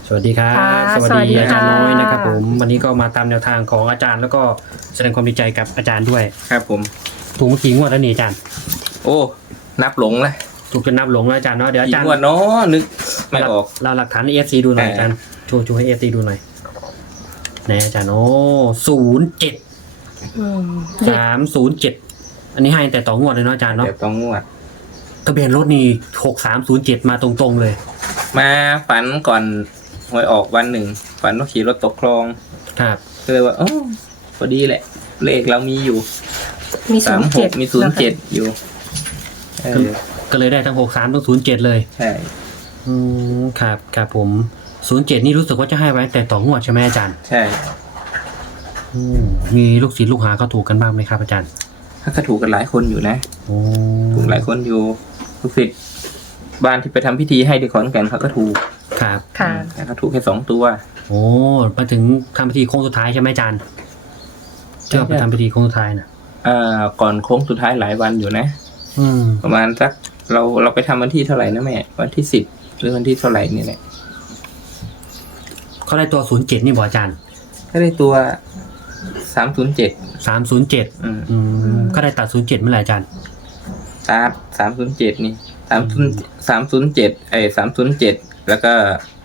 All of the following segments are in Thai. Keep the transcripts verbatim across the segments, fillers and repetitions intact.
สวัสดีครับสวัสดีอาจารย์น้อยนะครับผมวันนี้ก็มาตามแนวทางของอาจารย์แล้วก็แสดงความดีใจกับอาจารย์ด้วยครับผมถูกเมื่อกี้งวดแล้วนี่อาจารย์โอ้นับหลงเลยถูกจนนับหลงแล้วอาจารย์เนาะเดี๋ยวอาจารย์งวดเนาะนึกไม่ออกเราหลักฐานให้เอฟซีดูหน่อยอาจารย์โชว์โชว์ให้เอฟซีดูหน่อยไหนอาจารย์โอ้ศูนย์เจ็ดสามศูนย์เจ็ดอันนี้ให้แต่ต่องวดเลยเนาะอาจารย์เนาะแต่ต่องวดทะเบียนรถนี่หกสามศูนย์เจ็ดมาตรงๆเลยมาฝันก่อนหวยออกวันหนึ่งฝันว่าขี่รถตกคลองครับก็เลยว่าโอ้พอดีแหละเลขเรามีอยู่มีสามหกมีศูนย์เจ็ดอยู่ก็เลยได้ทั้งหกสามทั้งศูนย์เจ็ดเลยใช่อืมครับครับผมศูนย์เจ็ดนี่รู้สึกว่าจะให้ไว้แต่ต่องวดใช่ไหมอาจารย์ใช่มีลูกศิษย์ลูกหาเขาถูกกันบ้างไหมครับอาจารย์เขาถูกกันหลายคนอยู่นะถูกหลายคนอยู่ลูกศิษย์บ้านที่ไปทำพิธีให้ที่ขอนแก่นเขาก็ถูกครับค่ะเขาถูกแค่สองตัวโอ้มาถึงทำพิธีโค้งสุดท้ายใช่ไหมอาจารย์เชื่อไปทำพิธีโค้งสุดท้ายนะอ่าก่อนโค้งสุดท้ายหลายวันอยู่นะอืมประมาณสักเราเราไปทำวันที่เท่าไหร่นะแม่วันที่สิบหรือวันที่เท่าไหร่นี่แหละเขาได้ตัวศูนย์เจ็ดนี่บอกอาจารย์เขาได้ตัวสามศูนย์เจ็ดสามศูนย์เจ็ดอืมอืมเขาได้ตัดศูนย์เจ็ดเมื่อไหร่อาจารย์ตัดสามศูนย์เจ็ดนี่สามศูนย์สามศูนย์เจ็ดไอ้สามศูนย์เจ็ดแล้วก็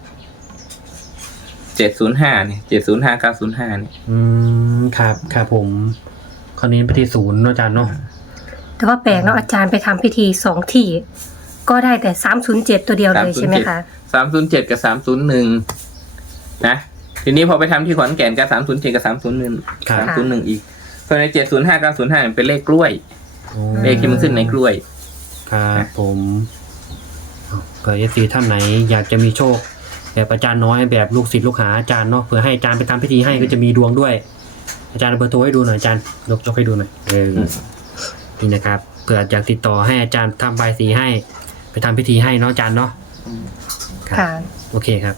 เจ็ดศูนย์ห้าเนี่ยเจ็ดศูนย์ห้าเก้าศูนย์ห้าเนี่ยอืมครับครับผมคราวนี้ไปที่ศูนย์อาจารย์เนาะแต่ว่าแปลกเนาะอาจารย์ไปทำพิธีสองที่ก็ได้แต่สามศูนย์เจ็ดตัวเดียวเลยใช่ไหมคะสามศูนย์เจ็ดกับสามศูนย์หนึ่งนะทีนี้พอไปทำที่ขอนแก่นกับสามศูนย์เจ็ดกับสามศูนย์หนึ่งสามศูนย์หนึ่งอีกส่วนในเจ็ดศูนย์ห้าเก้าศูนย์ห้าเป็นเลขกล้วยเลขที่มันขึ้นในกล้วยครับผมเผื่อเอฟซีท่านไหนอยากจะมีโชคแบบอาจารย์น้อยแบบลูกศิษย์ลูกหาอาจารย์เนาะเผื่อให้อาจารย์ไปทำพิธีให้ก็จะมีดวงด้วยอาจารย์เบอร์โทรให้ดูหน่อยอาจารย์ยกยกให้ดูหน่อยเออนี่นะครับเผื่ออยากติดต่อให้อาจารย์ทำใบสีให้ไปทำพิธีให้เนาะอาจารย์เนาะค่ะโอเคครับ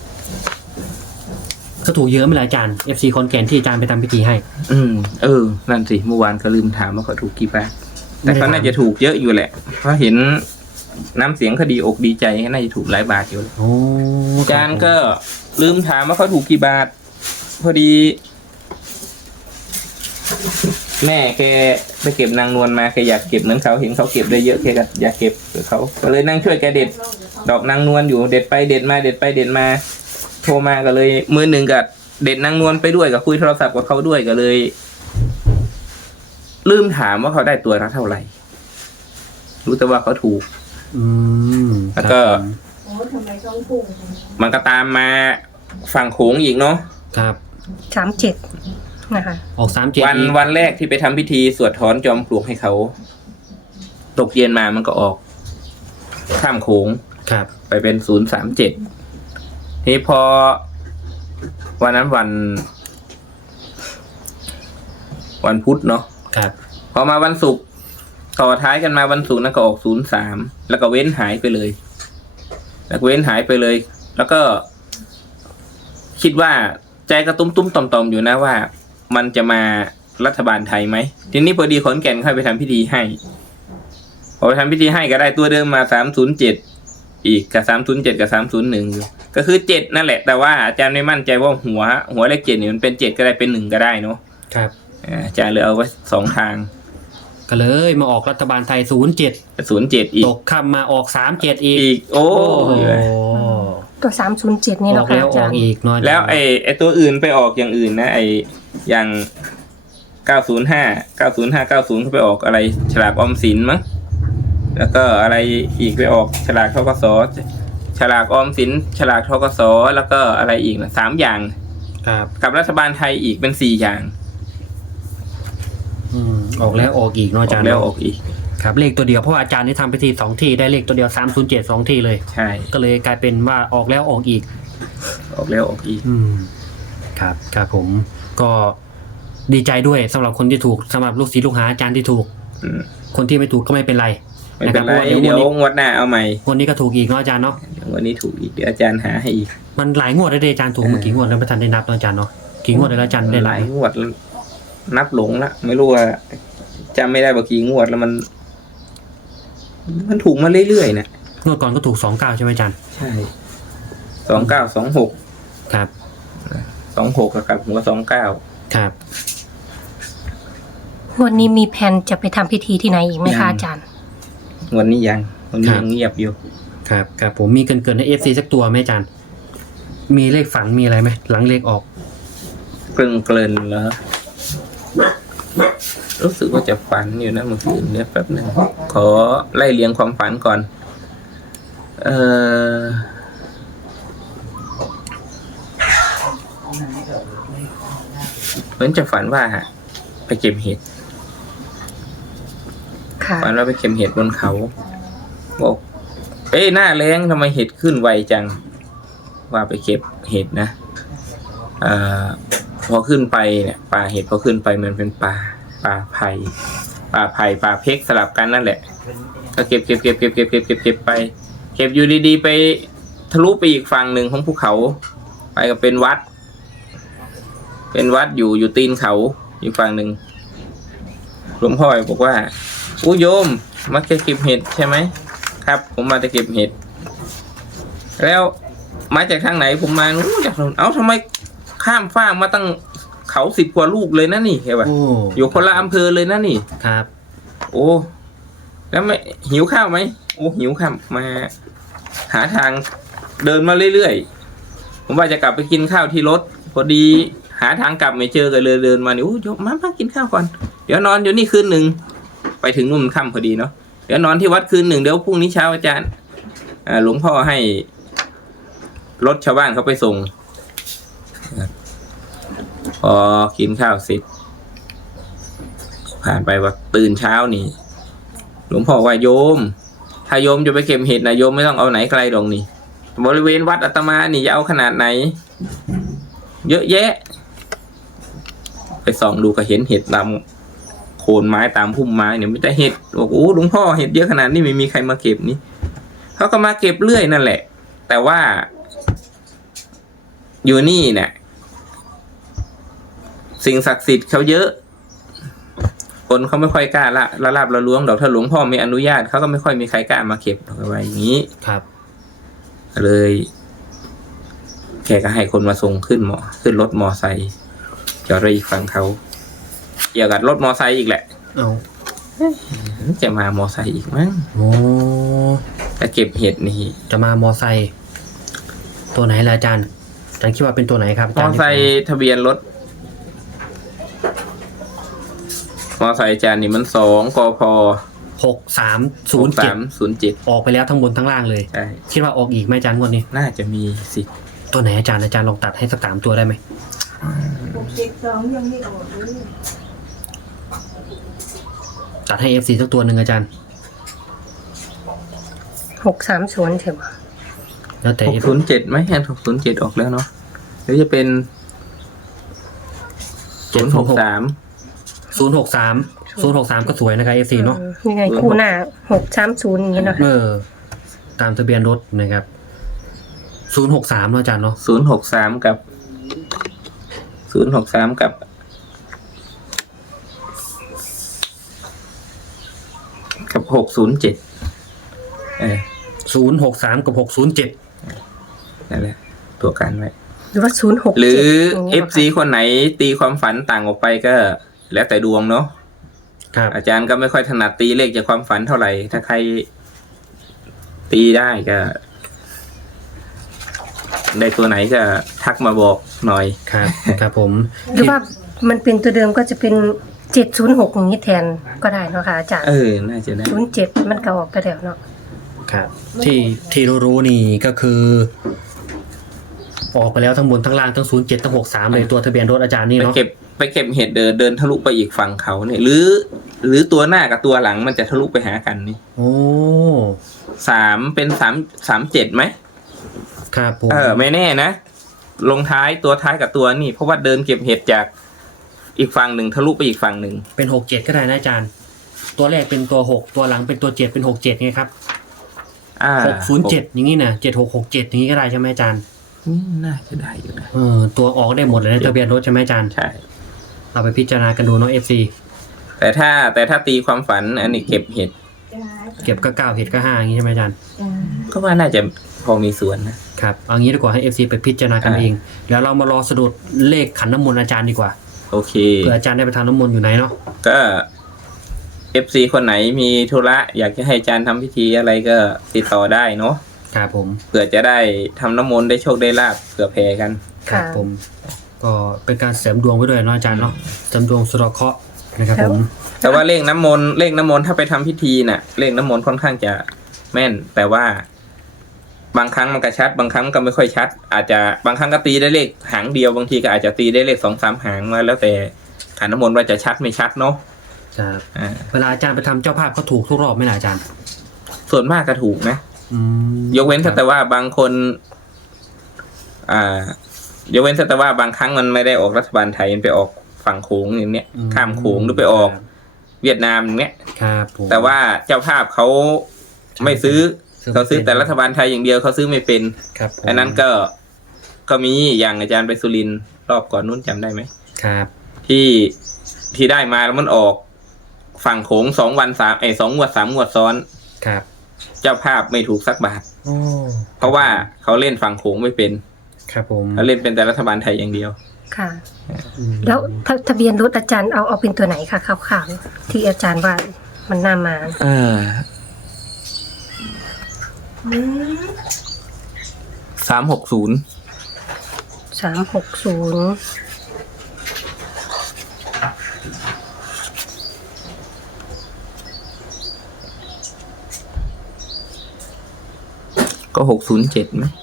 ก็ถูกเยอะไม่หลายอาจารย์เอฟซีคอนแกนที่อาจารย์ไปทำพิธีให้อืมเออนั่นสิเมื่อวานก็ลืมถามว่าเขาถูกกี่บาทแต่เขาน่าจะถูกเยอะอยู่แหละเพราะเห็นน้ำเสียงคดีอกดีใจน่าจะถูกหลายบาทอยู่อาจารย์ก็ลืมถามว่าเขาถูกกี่บาทพอดีแม่แกไปเก็บนางนวลมาแกอยากเก็บเหมือนเขาเห็นเขาเก็บได้เยอะแกก็อยากเก็บเขาก็เลยนั่งช่วยแกเด็ดดอกนางนวลอยู่เด็ดไปเด็ดมาเด็ดไปเด็ดมาโทรมาก็เลยมือหนึ่งกับเด็ดนางนวลไปด้วยกับคุยโทรศัพท์กับเขาด้วยก็เลยลืมถามว่าเขาได้ตัวละเท่าไหร่รู้แต่ว่าเขาถูกอืมแล้วก็มันก็ตามมาฝั่งโขงอีกเนาะครับสามเจ็ดนะคะออกสามเจ็ดวันวันแรกที่ไปทำพิธีสวดถอนจอมปลวกให้เขาตกเย็นมามันก็ออกข้ามโขงครับไปเป็นศูนย์สามเจ็ดทีพอวันนั้นวันวันพุธเนาะครับพอมาวันศุกร์ต่อท้ายกันมาวันศุกร์นั่นก็ออกศูนย์สามแล้วก็เว้นหายไปเลยแล้วเว้นหายไปเลยแล้วก็คิดว่าใจกระตุ้มตุ้มต่อมต่อมอยู่นะว่ามันจะมารัฐบาลไทยไหมทีนี้พอดีขอนแก่นค่อยไปทำพิธีให้พอไปทำพิธีให้ก็ได้ตัวเดิมมาสามศูนย์เจ็ดอีกกับสามศูนย์เจ็ดกับสามศูนย์หนึ่งอยู่ก็คือเจ็ดนั่นแหละแต่ว่าอาจารย์ไม่มั่นใจว่าหัวหัวเลขเจ็ดนี่มันเป็นเจ็ดก็ได้เป็นหนึ่งก็ได้เนาะครับอาจารย์เลยเอาไว้สองทางก็เลยมาออกรัฐบาลไทยศูนย์เจ็ดศูนย์เจ็ดอีกตกคำมาออกสามเจ็ดอีกอีกโอ้ตัวสามศูนย์เจ็ดนี่เนาะแล้วออกอีกน้อยแล้วไอ้ไอ้ตัวอื่นไปออกอย่างอื่นนะไอ้อย่างเก้าศูนย์ห้าเก้าศูนย์ห้าเก้าศูนย์เขาไปออกอะไรฉลากออมสินมั้งแล้วก็อะไรอีกไปออกฉลากธกสฉลากออมสินฉลากธกสแล้วก็อะไรอีกนะสามอย่างครับกับรัฐบาลไทยอีกเป็นสี่อย่างอืมออกแล้วออกอีกเนาะอาจารย์แล้วออกอีกครับเลขตัวเดียวเพราะอาจารย์ได้ทำพิธีสองที่ได้เลขตัวเดียวสามศูนย์เจ็ดสองที่เลยใช่ก็เลยกลายเป็นว่าออกแล้วออกอีกออกแล้วออกอีกอืมครับครับผมก็ดีใจด้วยสำหรับคนที่ถูกสำหรับลูกศิษย์ลูกหาอาจารย์ที่ถูกคนที่ไม่ถูกก็ไม่เป็นไรไม่เป็นไรเดี๋ยวงวดหน้าเอาใหม่วันนี้ก็ถูกอีกเนาะอาจารย์เนาะวันนี้ถูกอีกเดี๋ยวอาจารย์หาให้อีกมันหลายงวดแล้วอาจารย์ถูกเมื่อกี่งวดแล้วไม่ทันได้นับอาจารย์เนาะกี่งวดแล้วอาจารย์ได้หลายงวดนับหลงละไม่รู้ว่าจำไม่ได้ว่ากี่งวดแล้วมันมันถูกมาเรื่อยๆนะงวดก่อนก็ถูกสองเก้าใช่ไหมอาจารย์ใช่สองเก้าสองหกครับสองหกกับผมก็สองเก้าครับวันนี้มีแผนจะไปทำพิธีที่ไหนอีกไหมยัคะงอาจารย์วันนี้ยังวันนี้ครับยังเงียบอยู่ครับครับผมมีเกินเกินในเอฟซีสักตัวไหมอาจารย์ มีเลขฝันมีอะไรไหมหลังเลขออกเกลิ่นเกลิ่นๆแล้วรู้สึกว่าจะฝันอยู่นะเมื่อคืนเนี่ยแป๊บหนึ่งขอไล่เรียงความฝันก่อน เออเหมือนจะฝันว่าไปเก็บเห็ดค่ะฝันว่าไปเก็บเห็ดบนเขาบอกเอ้ยหน้าแล้งทำไมเห็ดขึ้นไวจัง ว่าไปเก็บเห็ดนะเอ่อพอขึ้นไปเนี่ยป่าเห็ดพอขึ้นไปมันเป็นป่าป่าไผ่ป่าไผ่ป่าเพกสลับกันนั่นแหละก็เก็บเก็บเก็บเก็บเก็บเก็บเก็บเก็บไปเก็บอยู่ดีๆไปทะลุไปอีกฝั่งหนึ่งของภูเขา ไปก็เป็นวัด เป็นวัดอยู่อยู่ตีนเขาอีกฝั่งหนึ่งหลวงพ่อบอกว่าอู้โยมมาจะเก็บเห็ดใช่ไหมครับ ผมมาจะเก็บเห็ดแล้วมาจากทางไหนผมมานู้จากนู้นเอ้าทำไมข้ามฟากมาตั้งเขาสิบกว่าลูกเลยนะนี่เห็นป่ะโอ้อยู่คนละอำเภอเลยนะนี่ครับโอ้แล้วไม่หิวข้าวไหมโอ้หิวข้าวมา หาทางเดินมาเรื่อยๆผมว่าจะกลับไปกินข้าวที่รถพอดีหาทางกลับไม่เจอกันเลยเดินมาเนี่ยโอ้ยมามากินข้าวก่อนเดี๋ยวนอนอยู่นี่คืนหนึ่งไปถึงนู่นค่ำพอดีเนาะเดี๋ยวนอนที่วัดคืนหนึ่งเดี๋ยวพรุ่งนี้เช้าอาจารย์อ่าหลวงพ่อให้รถชาวบ้านเขาไปส่งพอกินข้าวเสร็จผ่านไปว่าตื่นเช้านี่หลวงพ่อว่าโยมถ้าโยมจะไปเก็บเห็ดนะโยมไม่ต้องเอาไหนไกลดอกนี่บริเวณวัดอาตมานี่จะเอาขนาดไหนเยอะแยะไปส่องดูก็เห็นเห็ดตามโคนไม้ตามพุ่มไม้เนี่ยไม่แต่เห็ดบอกโอ้หลวงพ่อเห็ดเยอะขนาดนี้ไม่มีใครมาเก็บนี่เขาก็มาเก็บเรื่อยนั่นแหละแต่ว่าอยู่นี่เนี่ยสิ่งศักดิ์สิทธิ์เขาเยอะคนเขาไม่ค่อยกล้าละละลาบละล้วงดอกถ้าหลวงพ่อไม่อนุญาตเขาก็ไม่ค่อยมีใครกล้ามาเก็บดอกอะไรอย่างนี้ครับเลยแกก็ให้คนมาส่งขึ้นหมอขึ้นรถมอไซค์จอดไว้อีกฝั่งเขาเกี่ยวกับรถมอไซค์อีกแหละเอาจะมามอไซค์อีกมั้งโอ้จะเก็บเห็ดนี่จะมามอไซค์ตัวไหนล่ะอาจารย์อาจารย์คิดว่าเป็นตัวไหนครับอาจารมอย์ไซค์ทะเบียนรถมอไซค์อาจารย์นี่มันสองกพหกสามศูนย์เจ็ดสามศูนย์เจ็ดออกไปแล้วทั้งบนทั้งล่างเลยใช่คิดว่าออกอีกไหมอาจารย์งวดนี้น่าจะมีสิตัวไหนอาจารย์อาจารย์ลองตัดให้สักสามตัวได้ไหมหกเจ็ดสองยังไม่ออกเลยตัดให้เอฟซีสักตัวหนึ่งอาจารย์หกสามศูนย์ใช่ไหมแล้วแต่หกศูนย์เจ็ดไหมแอนหกศูนย์เจ็ดออกแล้วเนาะหรือจะเป็นศูนย์หกสามศูนย์หกสามศูนย์หกสามก็สวยนะครับเอฟซีเนาะยังไงคู่หน้าหกสามศูนย์อย่างนี้เนาะเออ ตามทะเบียนรถนะครับศูนย์หกสามอาจารย์เนาะศูนย์หกสามกับศูนย์หกสามกับกับหกศูนย์เจ็ดเออศูนย์หกสามกับหกศูนย์เจ็ดนั่นแหละตัวกันไว้หรือว่าศูนย์หกหรืออย่างเอนี้ฟป่ะซีคะคนไหนตีความฝันต่างออกไปก็ แล้วแต่ดวงเนาะครับอาจารย์ก็ไม่ค่อยถนัดตีเลขจากความฝันเท่าไหร่ ถ้าใครตีได้ก็ ได้ตัวไหนก็ทักมาบอกหน่อยครับครับผมหรือว่ามันเป็นตัวเดิมก็จะเป็นเจ็ดศูนย์หกอย่างนี้แทนก็ได้เนาะค่ะอาจารย์เออ น่าจะได้ศูนย์เจ็ดมันก็ออกไปแล้วเนาะครับที่ที่รู้ๆนี่ก็คือ ออกไปแล้วทั้งบนทั้งล่างทั้งศูนย์เจ็ดทั้งหกสามเลยตัวทะเบียนรถอาจารย์นี่ไปเนาะเก็บไปเก็บเห็ดเดินเดินทะลุไปอีกฝั่งเขาเนี่ย หรือ หรือตัวหน้ากับตัวหลังมันจะทะลุไปหากันนี่โอ้สามเป็นสามสามเจ็ดไหมครับผมเออ ไม่แน่นะ ลงท้ายตัวท้ายกับตัวนี่ เพราะว่าเดินเก็บเห็ดจากอีกฝั่งหนึ่งทะลุไปอีกฝั่งหนึ่งเป็นหกเจ็ดก็ได้นะอาจารย์ ตัวแรกเป็นตัวหกตัวหลังเป็นตัวเจ็ดเป็นหกเจ็ดไงครับอ่าหกศูนย์เจ็ดอย่างนี้นะเจ็ดหกหกเจ็ดอย่างนี้ก็ได้ใช่ไหมอาจารย์อืมน่าจะได้อยู่นะเออตัวออกได้หมดเลยนะทะเบียนรถใช่ไหมอาจารย์ใช่เราไปพิจารณากันดูเนาะเอฟซีแต่ถ้าแต่ถ้าตีความฝันอันนี้เก็บเห็ดเก็บก็เก้าเห็ดก็ห้าอย่างนี้ใช่ไหมอาจารย์จ้าก็ว่าน่าจะพอมีส่วนนะครับเอางี้ดีกว่าให้ เอฟ ซี ไปพิจารณากันอ่าเองเดี๋ยวเรามารอสะดุดเลขขันน้ำมนต์อาจารย์ดีกว่าโอเคเผื่ออาจารย์ได้ไปทำน้ำมนต์อยู่ไหนเนาะก็เอฟซีคนไหนมีธุระอยากจะให้อาจารย์ทำพิธีอะไรก็ติดต่อได้เนาะครับผมเผื่อจะได้ทำน้ำมนต์ได้โชคได้ลาบเผื่อแผ่กันครับค่ะผมก็เป็นการเสริมดวงไปด้วยเนาะอาจารย์เนาะเสริมดวงสะเดาะเคราะห์นะครับผมแต่ว่าเลขน้ำมนต์เลขน้ำมนต์ถ้าไปทำพิธีน่ะเลขน้ำมนต์ค่อนข้างจะแม่น แต่ว่า บางครั้งมันก็ชัด บางครั้งก็ไม่ค่อยชัด อาจจะบางครั้งก็ตีได้เลขหางเดียวบางทีก็อาจจะตีได้เลขสองสามหางมาแล้วแต่ขันน้ำมนต์ว่าจะชัดไม่ชัดเนาะครับอ่าเวลาอาจารย์ไปทำเจ้าภาพเขาถูกทุกรอบไหมล่ะอาจารย์ส่วนมากก็ถูกนะอืมยกเว้นแต่ว่าบางคน อ่ายกเว้นแต่ว่าบางครั้งมันไม่ได้ออกรัฐบาลไทยมันไปออกฝั่งโขงอย่างเนี้ยอืมข้ามโขงหรือไปออกเวียดนามอย่างเนี้ยครับผมแต่ว่าเจ้าภาพเขาไม่ซื้อซื้อไม่เขาซื้อเป็นแต่รัฐบาลไทยอย่างเดียวเขาซื้อไม่เป็นครับผมอันนั้นก็ก็มีอย่างอาจารย์ไปสุรินทร์รอบก่อนนู้นจำได้ไหมครับที่ที่ได้มาแล้วมันออกฝั่งโขงสองวันสามไอ้สองงวดสามงวดซ้อนครับเจ้าภาพไม่ถูกสักบาทโอ้เพราะว่าเขาเล่นฝั่งโขงไม่เป็นครับผมเขาเล่นเป็นแต่รัฐบาลไทยอย่างเดียวค่ะอืมแล้วทะทะเบียนรถอาจารย์เอาเอาเป็นตัวไหนคะขาวๆที่อาจารย์ว่ามันน่ามาเอออืมสามหกศูนย์สามหกศูนย์ก็หกศูนย์เจ็ดไหม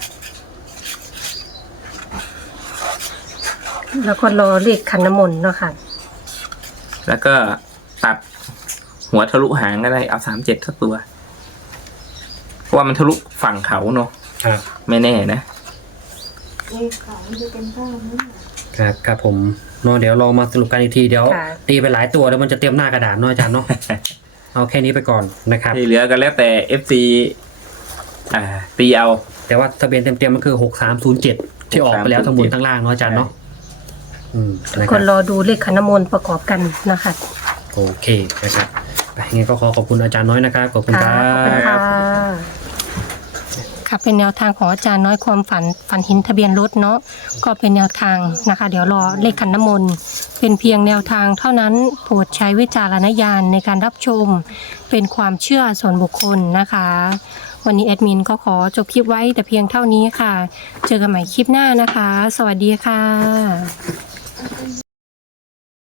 แล้วก็รอเลขขันน้ำมนต์เนาะค่ะแล้วก็ตัดหัวทะลุหางก็ได้เอาสามเจ็ดสักตัว เพราะว่ามันทะลุฝั่งเขาเนาะครับไม่แน่นะเลขขาวจะเป็นเก้านั่นแหละครับครับผมเนาะเดี๋ยวเรามาสรุปกันอีกทีเดี๋ยวค่ะตีไปหลายตัวแล้วมันจะเตรียมหน้ากระดาษเนาะอาจารย์เนาะ เอาแค่นี้ไปก่อนนะครับที่เหลือก็แล้วแต่ เอฟ ซี อ่า ตีเอาแต่ว่าทะเบียนเต็มๆมันคือหกสามศูนย์เจ็ดที่ออกไปแล้วทั้งบนทั้งล่างเนาะอาจารย์เนาะอืมนะคก็รับรอดูเลขขันน้ำมนต์ประกอบกันนะคะโอเคนะครับไปงั้นก็ขอขอบคุณอาจารย์น้อยนะครับขอบคุณคค่ะรัขอบคุณบค่ะค่ะเป็นแนวทางของอาจารย์น้อยความฝันฝันเห็นทะเบียนรถเนาะก็เป็นแนวทางนะคะ เดี๋ยวรอเลขขันน้ำมนต์เป็นเพียงแนวทางเท่านั้นโปรดใช้วิจารณญาณในการรับชม เป็นความเชื่อส่วนบุคคลนะคะ วันนี้แอดมินก็ขอจบคลิปไว้แต่เพียงเท่านี้ค่ะ เจอกันใหม่คลิปหน้านะคะ สวัสดีค่ะ